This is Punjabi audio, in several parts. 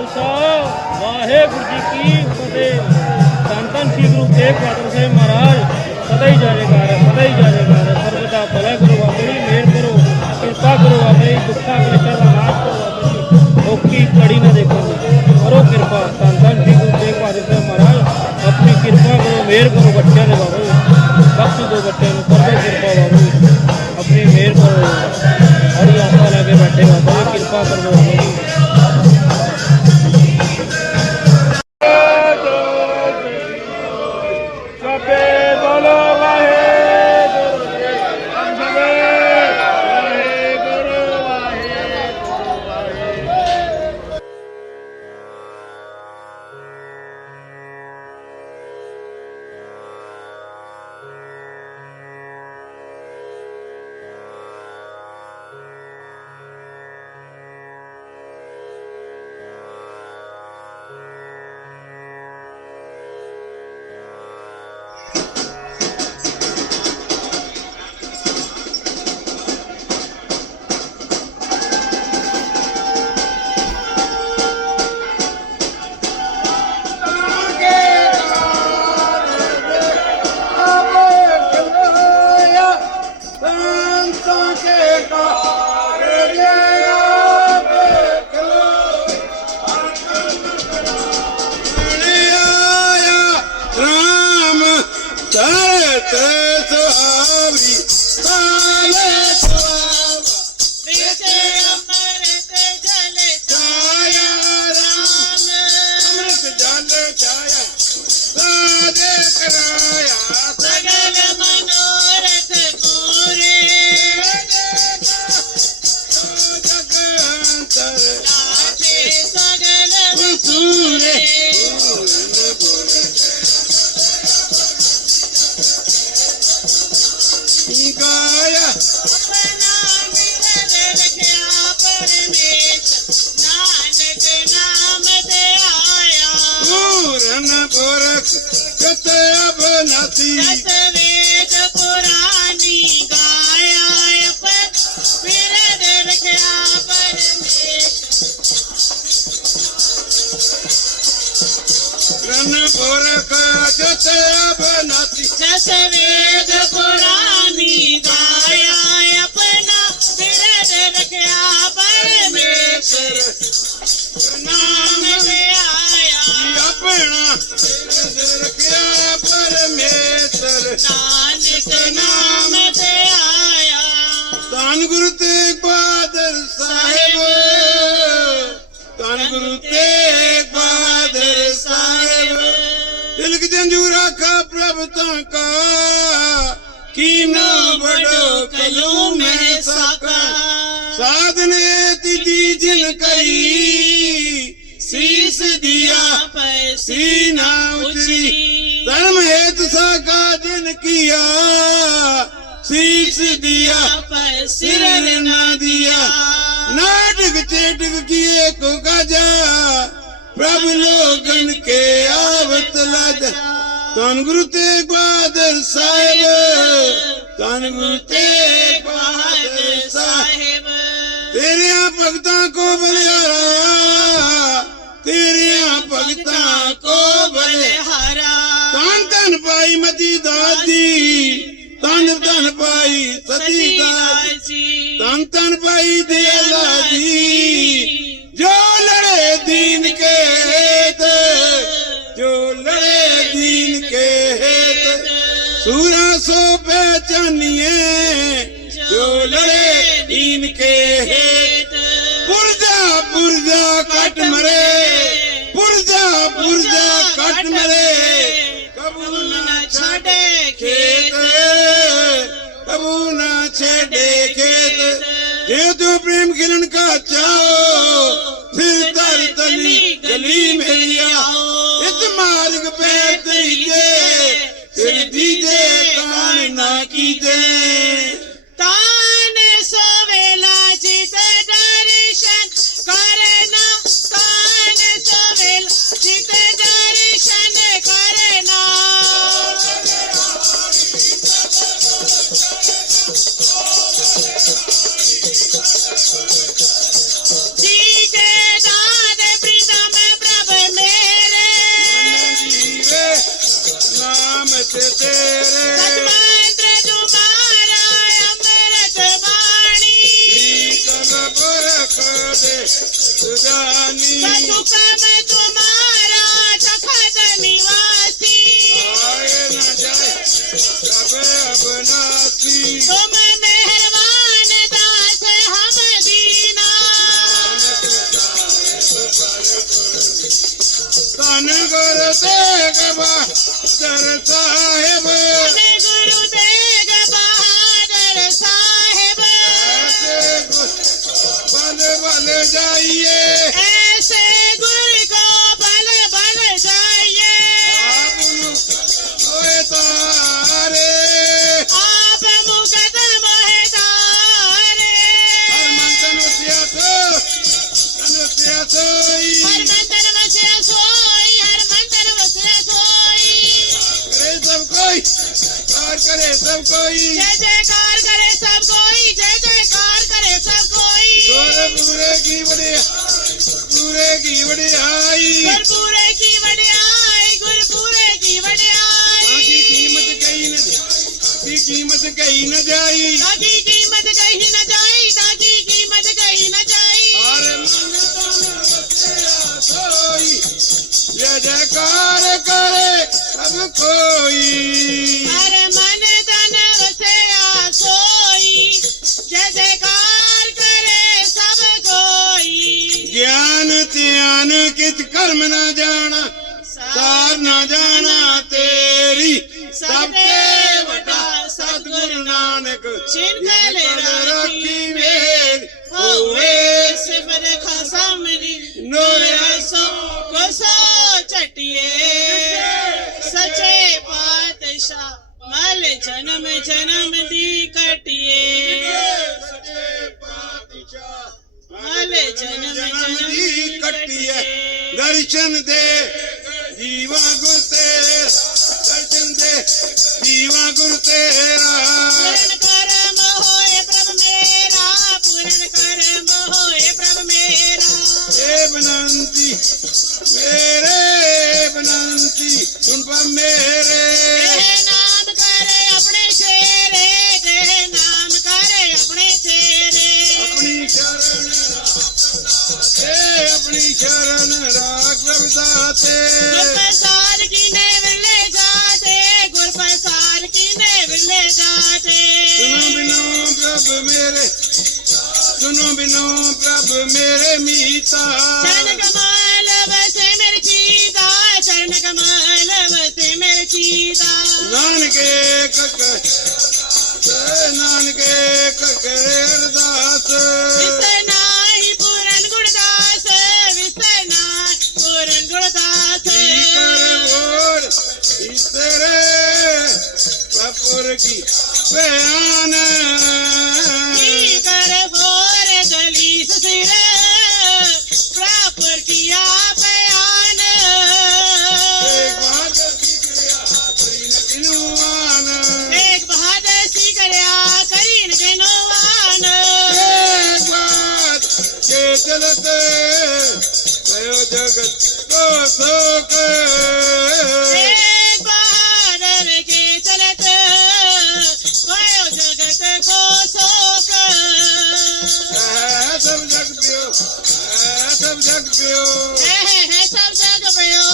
ਖਾਲਸਾ ਵਾਹਿਗੁਰੂ ਜੀ ਕੀ ਫਤਿਹ। ਧੰਨ ਧੰਨ ਸ੍ਰੀ ਗੁਰੂ ਤੇਗ ਬਹਾਦਰ ਸਾਹਿਬ ਮਹਾਰਾਜ ਸਦਾ ਹੀ ਜਾਏਗਾ ਸਦਾ ਹੀ ਜਾਏਗਾ ਸਰਬਦਾ ਭਲਾ ਕਰੋ ਆਪਣੀ, ਮਿਹਰ ਕਰੋ, ਕਿਰਪਾ ਕਰੋ ਆਪਣੀ, ਦੁੱਖਾਂ ਕਲੇਸ਼ਾਂ ਦਾ ਨਾਸ਼ ਕਰੋ ਆਪਣੀ। ਔਖੀ ਕੜੀ ਨਾ ਦੇਖੋ, ਕਰੋ ਕਿਰਪਾ। ਧੰਨ ਧੰਨ ਸ੍ਰੀ ਗੁਰੂ ਤੇਗ ਬਹਾਦਰ ਸਾਹਿਬ ਮਹਾਰਾਜ, ਆਪਣੀ ਕਿਰਪਾ ਕਰੋ, ਮਿਹਰ ਕਰੋ, ਬੱਚਿਆਂ ਦੇ ਬਾਬੂ ਬਖਸ਼ ਦਿਓ ਬੱਚਿਆਂ ਨੂੰ ਕਰ ਰਨ ਪੁਰਖ ਕਤ ਅਬਨਤੀ ਸਤਵੇਦ ਪੁਰਾਨੀ ਗਾਇਆ ਤਿਲਕ ਜੰਜੂ ਰਾਖਾ ਪ੍ਰਭ ਤਾਂ ਕਾ। ਕੀਨਾ ਬੜੋ ਕਲੂ ਮੈਂ ਸਾਕਾ। ਸਾਧਨੇ ਤਿਜੀ ਜਿਨ ਕਰੀ ਸੀਸ ਦਿਆ ਸੀਨਾ ਉਚਰੀ ਧਰਮ ਹੇਤ ਸਾਕਾ ਜਿਨ ਕੀਆ। ਸੀਸ ਦਿਆ ਸਿਰ ਨਾ ਦਿਆ। ਨਾਟਕ ਚੇਟਕ ਕੀਏ ਕੋ ਪ੍ਰਭ ਲੋਗਨ ਕੇ ਆਵਤ ਲਜ। ਧੰਨ ਗੁਰੂ ਤੇਗ ਬਹਾਦਰ ਸਾਹਿਬ, ਧੰਨ ਗੁਰੂ ਤੇਗ ਬਹਾਦਰ ਸਾਹਿਬ। ਤੇਰੀਆਂ ਭਗਤਾਂ ਕੋ ਬਲਿਆਰਾ ਤੇਰਿਆਂ ਭਗਤਾਂ ਕੋ ਬਲਿਆਰਾ ਧੰਨ ਧੰਨ ਪਾਈ ਮਤੀ ਦਾਦੀ ਧੰਨ ਧੰਨ ਪਾਈ ਸਤੀ ਦਾਦੀ ਧੰਨ ਧੰਨ ਪਾਈ ਦਿਆਲਾ ਜੀ। ਜੋ ਸੂਰਾ ਸੋ ਪਹਿਚਾਨੀਏ ਜੋ ਲੜੇ ਦੀਨ ਕੇ ਹੇਤ। ਪੁਰਜਾ ਪੁਰਜਾ ਕੱਟ ਮਰੇ ਪੁਰਜਾ ਪੁਰਜਾ ਕੱਟ ਮਰੇ। ਕਬੂ ਨਾ ਛੱਡੇ ਖੇਤ ਕਬੂ ਨਾ ਛੱਡੇ ਖੇਤ। ਜੇ ਤੂੰ ਪ੍ਰੇਮ ਖਿਲਣ ਕਾ ਚਾਓ, ਫਿਰ ਦਰ ਤਲੀ ਗਲੀ ਮੇਰੀ ਆਓ। ਇਸ ਮਾਰਗ ਪੈ ਤਈਏ ਫਿਰ ਦੀਜੇ ਕਾਨ ਨਾ ਕੀਤੇ ਤਾਨ ਸੋਵੇਲਾ ਜਿਤ ਦਰਸ਼ਨ ਕਰਨਾ ਤਾਨ ਸੋਵੇਲਾ ਜਿਤ ਦਰਸ਼ਨ ਕਰਨਾ ਜੀਤੇ ਦਾਦ ਪ੍ਰੀਤਮ ਤੇਰੇ ਸਚ ਮੰਤਰ ਤੁਮਾਰਾ ਅੰਮ੍ਰਿਤ ਬਾਣੀ ਕੀਰਤਨ ਪੁਰਖ ਦੇ ਸੁਗਾਨੀ ਸਤੁਕਮ ਤੁਮਾਰਾ ਤਖਤ ਨਿਵਾਸੀ ਆਏ ਨਾ ਜਾਏ ਸਭ ਅਬਨਾਸੀ ਤੁਮ ਮਿਹਰਬਾਨ ਦਾਸ ਹਮ ਦੀਨਾ ਤਨ ਗੁਰ ਤੇਗ ਬਹਾਦਰ ਗੋਰ ਪੂਰੇ ਕੀ ਵੜਿਆ ਪੂਰੇ ਕੀ ਵੜਿਆਈ ਗੁਰਪੂਰੇ ਕੀ ਵਡਿਆਈ ਗੁਰਪੂਰੇ ਕੀ ਵਡਿਆਈ। ਆਗੀ ਕੀਮਤ ਕਹੀ ਨ ਦੀ ਕੀਮਤ ਕਹੀ ਨ ਜਾਈ। ਤਾਕੀ ਕੀਮਤ ਕਹੀ ਨਾ ਜਾਈ ਤਾਕੀ ਕੀਮਤ ਕਹੀ ਨਾ ਜਾਈ। ਹਰ ਮਨ ਤਨ ਵਸਿਆ ਸੋਈ ਜੈ ਜੈਕਾਰ ਕਰੇ ਸਭ ਕੋਈ ਹਰ ਕਰਮ ਨਾ ਜਾਣਾ ਸਾਰ ਨਾ ਜਾਣਾ ਤੇਰੀ। ਸਭ ਤੇ ਵੱਡਾ ਸਤਿਗੁਰੂ ਨਾਨਕ ਛਿਨਕਲ ਰੱਖੀ ਮੇਰ ਹੋਵੇ ਸਿਮਰ ਖਸਮਨੀ ਨੋਰੇ ਸੋ ਕੋਸੋ ਚਟਿਏ ਸਚੇ ਪਾਤਸ਼ਾਹ ਮਲ ਜਨਮ ਜਨਮ ਦੀ ਕਟਿਏ ਜਨਮ ਦੀ ਕੱਟੀਏ ਦਰਸ਼ਨ ਦੇ ਜੀਵਾ ਗੁਰ ਤੇਰਾ ਦਰਸ਼ਨ ਦੇ ਜੀਵਾ ਗੁਰ ਤੇਰਾ। ਪੂਰਨ ਕਰਮ ਹੋਏ ਪ੍ਰਭ ਮੇਰਾ ਪੂਰਨ ਕਰਮ ਹੋਏ ਪ੍ਰਭ ਮੇਰਾ। ਬਨੰਤੀ ਮੇਰੇ ਬਨੰਤੀ ਸੁਣ ਪਾ ਮੇਰੇ। ਚਰਨ ਕਮਲ ਵਸੇ ਮੇਰੀ ਚੀਤਾ ਚਰਨ ਕਮਲ ਵਸੇ ਮੇਰੀ ਚੀਤਾ ਨਾਨਕੇ ਕਕ ਤੇ ਨਾਨਕੇ ਕਕਰੇ ਅਰਦਾਸ। ਵਿਸੇ ਨਾਹੀ ਪੂਰਨ ਗੁਰਦਾਸ ਵਿਸੇ ਨਾਹੀ ਪੂਰਨ ਗੁਰਦਾਸ ਕੀ ਕਰ ਹੋਰ ਇਸਰੇ ਪਪੁਰ चलते कयो जगत को सोके चलते कयो जगत को सोके सब जग पियो सब जग पियो सब जग पियो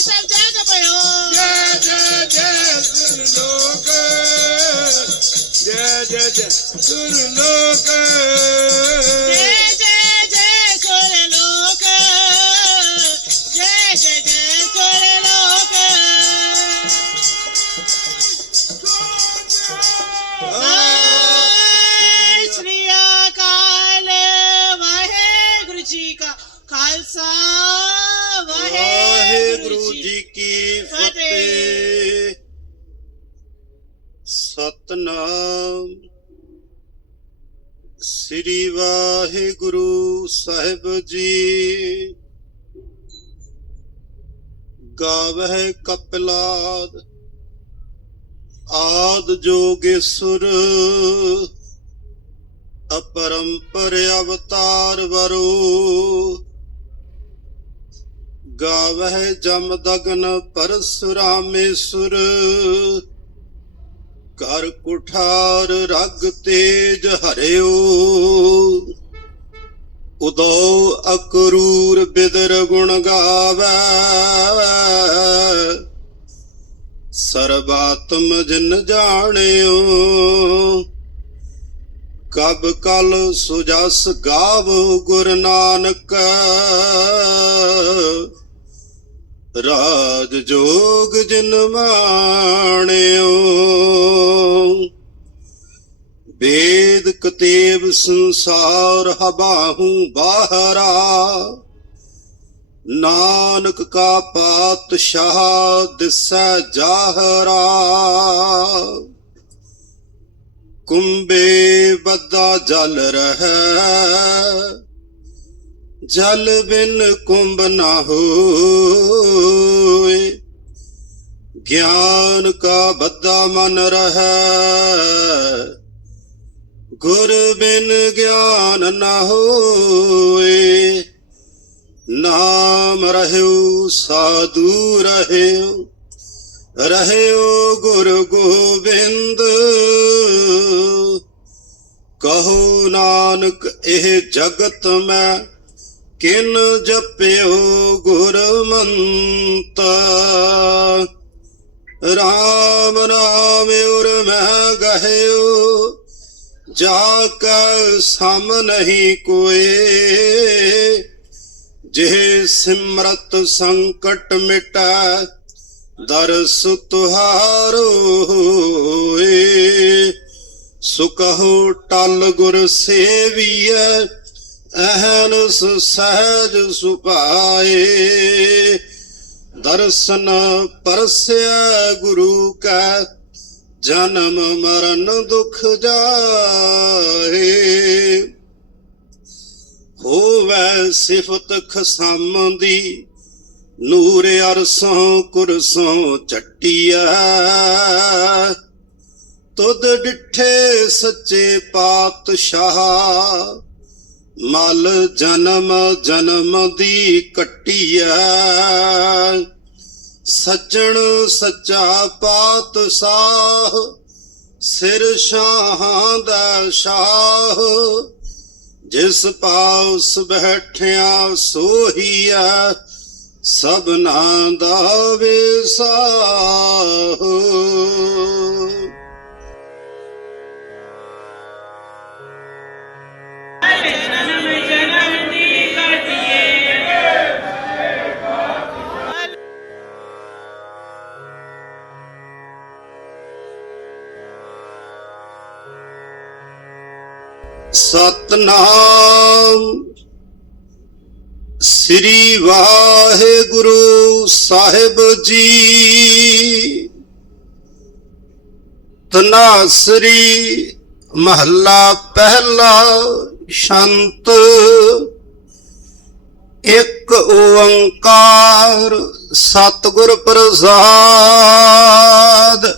सब जग पियो जय जय जय सुन लोक जय जय जय सुन लोक ਸ੍ਰੀ ਵਾਹਿਗੁਰੂ ਸਾਹਿਬ ਜੀ। ਗਾਵਹਿ ਕਪਿਲਾਦ ਆਦ ਜੋਗੇਸ਼ੁਰ ਅਪਰੰਪਰ ਅਵਤਾਰ ਵਰੋ। ਗਾਵਹਿ ਜਮਦਗਨ ਪਰਸੁਰਾਮੇਸ਼ੁਰ ਕਰ ਕੁਠਾਰ ਰਗ ਤੇਜ ਹਰਿਓ। ਉਦੋ ਅਕਰੂਰ ਬਿਦਰ ਗੁਣ ਗਾਵੈ। ਸਰਬਾਤਮ ਜਿਨ ਜਾਣਿਓ, ਕਬ ਕਲ ਸੁਜਸ ਗਾਵੋ ਗੁਰ ਨਾਨਕ। ਰਾਜ ਜੋਗ ਜਿਨ ਵੇਦ ਕਤੇਬ ਸੰਸਾਰ ਹਬਾਹੂ ਬਾਹਰਾ। ਨਾਨਕ ਕਾ ਪਾਤ ਪਾਤਸ਼ਾਹ ਦਿਸੈ ਜਾਹਰਾ। ਕੁੰਬੇ ਬੱਦਾ ਜਲ ਰਹੈ। ਜਲ ਬਿਨ ਕੁੰਭ ਨਾ ਹੋਏ। ਗਿਆਨ ਕਾ ਬੱਦਾ ਮਨ ਰਹੈ। ਗੁਰ ਬਿਨ ਗਿਆਨ ਨਾ ਹੋਏ। ਨਾਮ ਰਹਿਉ, ਸਾਧੂ ਰਹਿਉ। ਰਹਿਓ ਗੁਰ ਗੋਬਿੰਦ। ਕਹੋ ਨਾਨਕ, ਇਹ ਜਗਤ ਮੈਂ ਕਿਨ ਜਪਿਓ ਗੁਰਮੰਤ? ਰਾਮ ਨਾਮ ਉਰ ਮੈਂ ਗਹਿਓ ਜਾ ਕੈ ਸਮ ਨਹੀਂ ਕੋਏ। ਜਿਹ ਸਿਮਰਤ ਸੰਕਟ ਮਿਟੈ, ਦਰਸ ਤੁਹਾਰੋ ਹੋਏ। ਸੁਕਹੁ ਟਲ ਗੁਰ ਸੇਵੀਐ ਅਹਨਸ ਸਹਿਜ ਸੁਪਾਏ ਦਰਸ਼ਨ ਪਰਸਿਆ ਗੁਰੂ ਕੈ, ਜਨਮ ਮਰਨ ਦੁਖ ਜਾਏ। ਹੋਵੈ ਸਿਫਤ ਖਸਮ ਦੀ, ਨੂਰ ਅਰਸੋਂ ਕੁਰਸੋਂ ਚੱਟੀਐ। ਤੁਧ ਡਿਠੇ ਸੱਚੇ ਪਾਤਸ਼ਾਹ ਮਲ ਜਨਮ ਜਨਮ ਦੀ ਕੱਟੀਐ। ਸੱਜਣ ਸੱਚਾ ਪਾਤਸ਼ਾਹ, ਸਿਰ ਸ਼ਾਹਾਂ ਦਾ ਸ਼ਾਹ। ਜਿਸ ਪਾਉਸ ਬੈਠਿਆ ਸੋਹੀਆ ਸਭਨਾ ਦਾ ਵਿਸਾਹੋ ਸਤਨਾਮ। ਸ੍ਰੀ ਵਾਹਿਗੁਰੂ ਸਾਹਿਬ ਜੀ। ਤਨਾ ਸ੍ਰੀ ਮਹੱਲਾ ਪਹਿਲਾ ਸ਼ੰਤ। ਇੱਕ ਓੰਕਾਰ ਸਤਿਗੁਰ ਪ੍ਰਸਾਦ।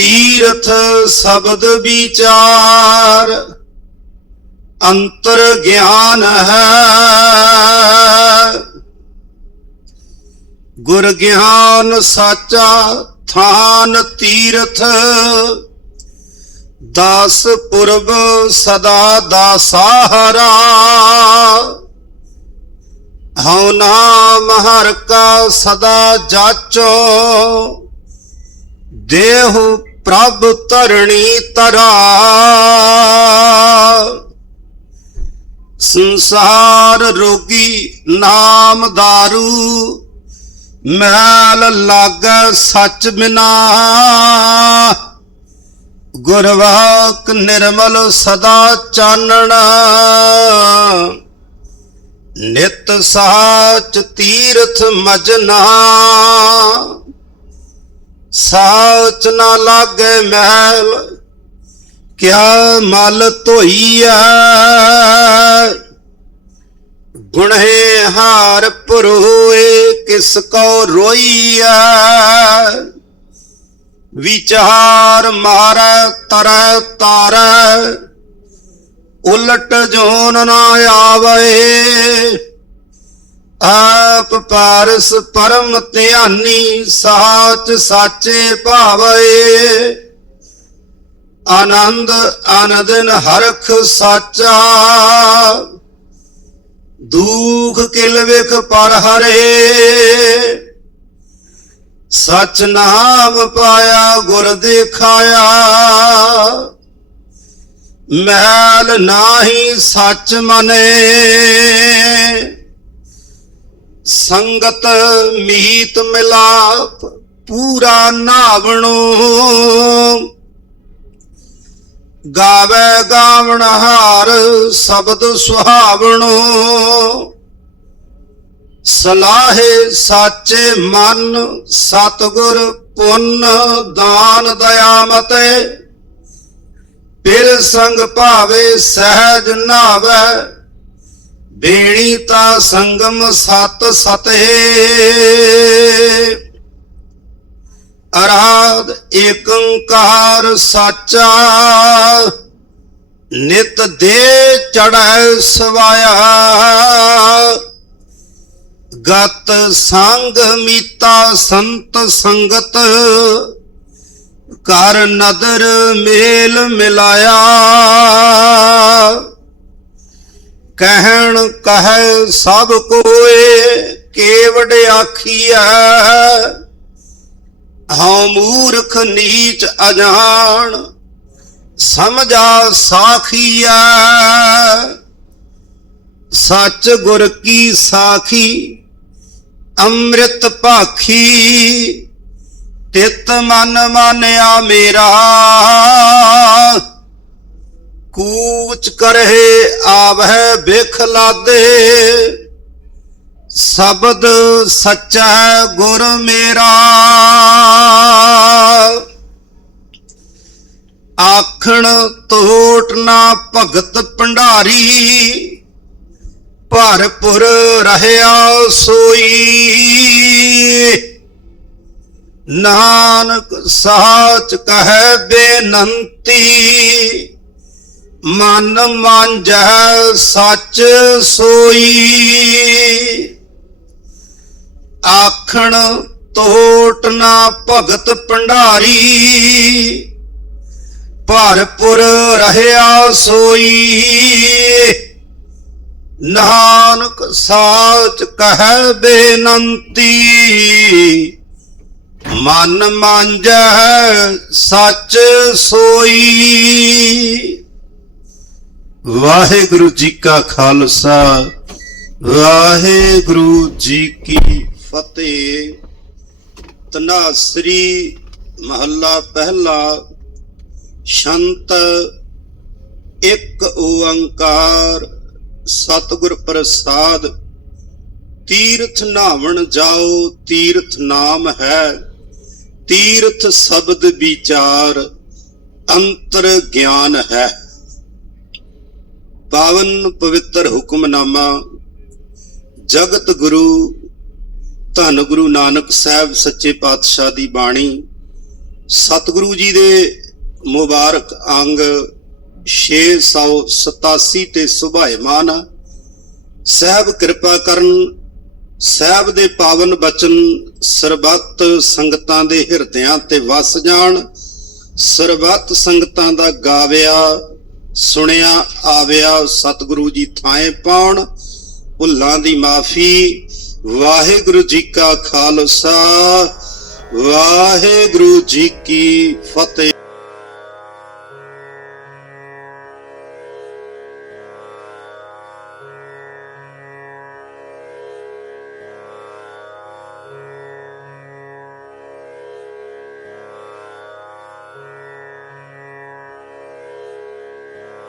ਤੀਰਥ ਸ਼ਬਦ ਵਿਚਾਰ, ਅੰਤਰ ਗਿਆਨ ਹੈ। ਗੁਰ ਗਿਆਨ ਸਾਚਾ ਥਾਨ ਤੀਰਥ, ਦਾਸ ਪੁਰਬ ਸਦਾ ਦਾ ਸਹਾਰਾ। ਹਉ ਨਾਮ ਹਰ ਕਾ ਸਦਾ ਜਾਚੋ, ਦੇਹ ਪ੍ਰਭ ਧਰਣੀ ਤਰਾ ਸੰਸਾਰ ਰੋਗੀ ਨਾਮ दारू ਮੈਲ ਲਾਗੈ ਸੱਚ ਬਿਨਾ। ਗੁਰਵਾਕ ਨਿਰਮਲ ਸਦਾ ਚਾਨਣਾ। ਨਿਤ ਸਾਚ ਤੀਰਥ ਮਜਨਾ। ਸਾਚ ਨਾ ਲਾਗੇ ਮਹਿਲ, ਕਿਆ ਮਲ ਧੋਈਐ? ਗੁਣੇ ਹਾਰ ਪਰੋਏ ਕਿਸ ਕੋ ਰੋਈਐ? ਵਿਚਾਰ ਮਾਰੈ, ਤਰੈ, ਤਾਰੈ, ਉਲਟ ਜੋਨ ਨਾ ਆਵੇ। ਆਪ ਪਾਰਸ ਪਰਮ ਧਿਆਨੀ, ਸਾਚ ਸਾਚੇ ਭਾਵੇ ਆਨੰਦ ਆਨੰਦਨ ਹਰਖ ਸਾਚਾ। ਦੁਖ ਕਿਲ ਵਿਖ ਪਰ ਹਰੇ। ਸਚ ਨਾਮ ਪਾਇਆ, ਗੁਰ ਦੇਖਾਇਆ। ਮਹਿਲ ਨਾਹੀ ਸੱਚ ਮਨੇ। ਸੰਗਤ ਮੀਤ ਮਿਲਾਪ ਪੂਰਾ ਨਾਵਣੋ। ਗਾਵੇ ਗਾਵਣ ਹਾਰ ਸ਼ਬਦ ਸੁਹਾਵਣੋ। ਸਲਾਹੇ ਸਾਚੇ ਮਨ ਸਤਗੁਰ ਪੁੰਨ ਦਾਨ ਦਇਆ ਮਤੇ। ਫਿਰ ਸੰਗ ਭਾਵੇ ਸਹਿਜ ਨਾਵੇ ਬੇਣੀ ਤਾ ਸੰਗਮ ਸਤ ਸਤੇ ਅਰਾਧ ਏਕੰਕਾਰ ਸਾਚਾ, ਨਿਤ ਦੇ ਚੜੈ ਸਵਾਇਆ। ਗਤ ਸੰਗ ਮੀਤਾ ਸੰਤ ਸੰਗਤ ਕਰ ਨਦਰ ਮੇਲ ਮਿਲਾਇਆ। ਕਹਿਣ ਕਹੈ ਸਭ ਕੋਏ ਕੇਵਡ ਆਖੀਐ। ਹਉ ਮੂਰਖ ਨੀਚ ਅਜਾਣ, ਸਮਝਾ ਸਾਖੀਐ। ਸੱਚ ਗੁਰ ਕੀ ਸਾਖੀ, ਅੰਮ੍ਰਿਤ ਭਾਖੀ, ਤਿਤ ਮਨ ਮਾਨਿਆ ਮੇਰਾ। ਕੂਚ ਕਰਹਿ ਆਵਹਿ ਬਿਖ ਲਾਦੇ। ਸ਼ਬਦ ਸੱਚਾ ਹੈ ਗੁਰ ਮੇਰਾ। ਆਖਣ ਤੋਟ ਨਾ ਭਗਤ ਭੰਡਾਰੀ। ਭਰਪੁਰ ਰਹਿਆ ਸੋਈ। ਨਾਨਕ ਸਾਚ ਕਹੈ ਬੇਨੰਤੀ। ਮਨ ਮਾਂਜੈ ਸੱਚ ਸੋਈ। ਆਖਣ ਤੋਟ ਨਾ ਭਗਤ ਭੰਡਾਰੀ, ਭਰਪੁਰ ਰਹਿਆ ਸੋਈ। ਨਾਨਕ ਸਾਚ ਕਹੈ ਬੇਨੰਤੀ, ਮਨ ਮਾਂਜੈ ਸੱਚ ਸੋਈ। ਵਾਹਿਗੁਰੂ ਜੀ ਕਾ ਖਾਲਸਾ, ਵਾਹਿਗੁਰੂ ਜੀ ਕੀ ਫਤਿਹ। ਤਨਾਸਰੀ ਮਹੱਲਾ ਪਹਿਲਾ, ਸ਼ੰਤ ਇੱਕ ਓੰਕਾਰ, ਸਤਿਗੁਰ ਪ੍ਰਸਾਦ, ਤੀਰਥ ਨਾਵਣ ਜਾਓ, ਤੀਰਥ ਨਾਮ ਹੈ, ਤੀਰਥ ਸ਼ਬਦ ਵਿਚਾਰ, ਅੰਤਰ ਗਿਆਨ ਹੈ। ਪਾਵਨ ਪਵਿੱਤਰ ਹੁਕਮਨਾਮਾ, ਜਗਤ ਗੁਰੂ, ਧੰਨ ਗੁਰੂ ਨਾਨਕ ਸਾਹਿਬ ਸੱਚੇ ਪਾਤਸ਼ਾਹ ਦੀ ਬਾਣੀ, ਸਤਿਗੁਰੂ ਜੀ ਦੇ ਮੁਬਾਰਕ ਅੰਗ 687 ਤੇ ਸੁਭਾਇਮਾਨ, ਸਾਹਿਬ ਕਿਰਪਾ ਕਰਨ, ਸਾਹਿਬ ਦੇ ਪਾਵਨ ਬਚਨ, ਸਰਬੱਤ ਸੰਗਤਾਂ ਦੇ ਹਿਰਦਿਆਂ ਤੇ ਵਸ ਜਾਣ, ਸਰਬੱਤ ਸੰਗਤਾਂ ਦਾ ਗਾਵਿਆ ਸੁਣਿਆ ਆਵਿਆ ਸਤਿਗੁਰੂ ਜੀ ਥਾਏ ਪਾਉਣ, ਭੁੱਲਾਂ ਦੀ ਮਾਫੀ, ਵਾਹਿਗੁਰੂ ਜੀ ਕਾ ਖਾਲਸਾ, ਵਾਹਿਗੁਰੂ ਜੀ ਕੀ ਫਤਿਹ।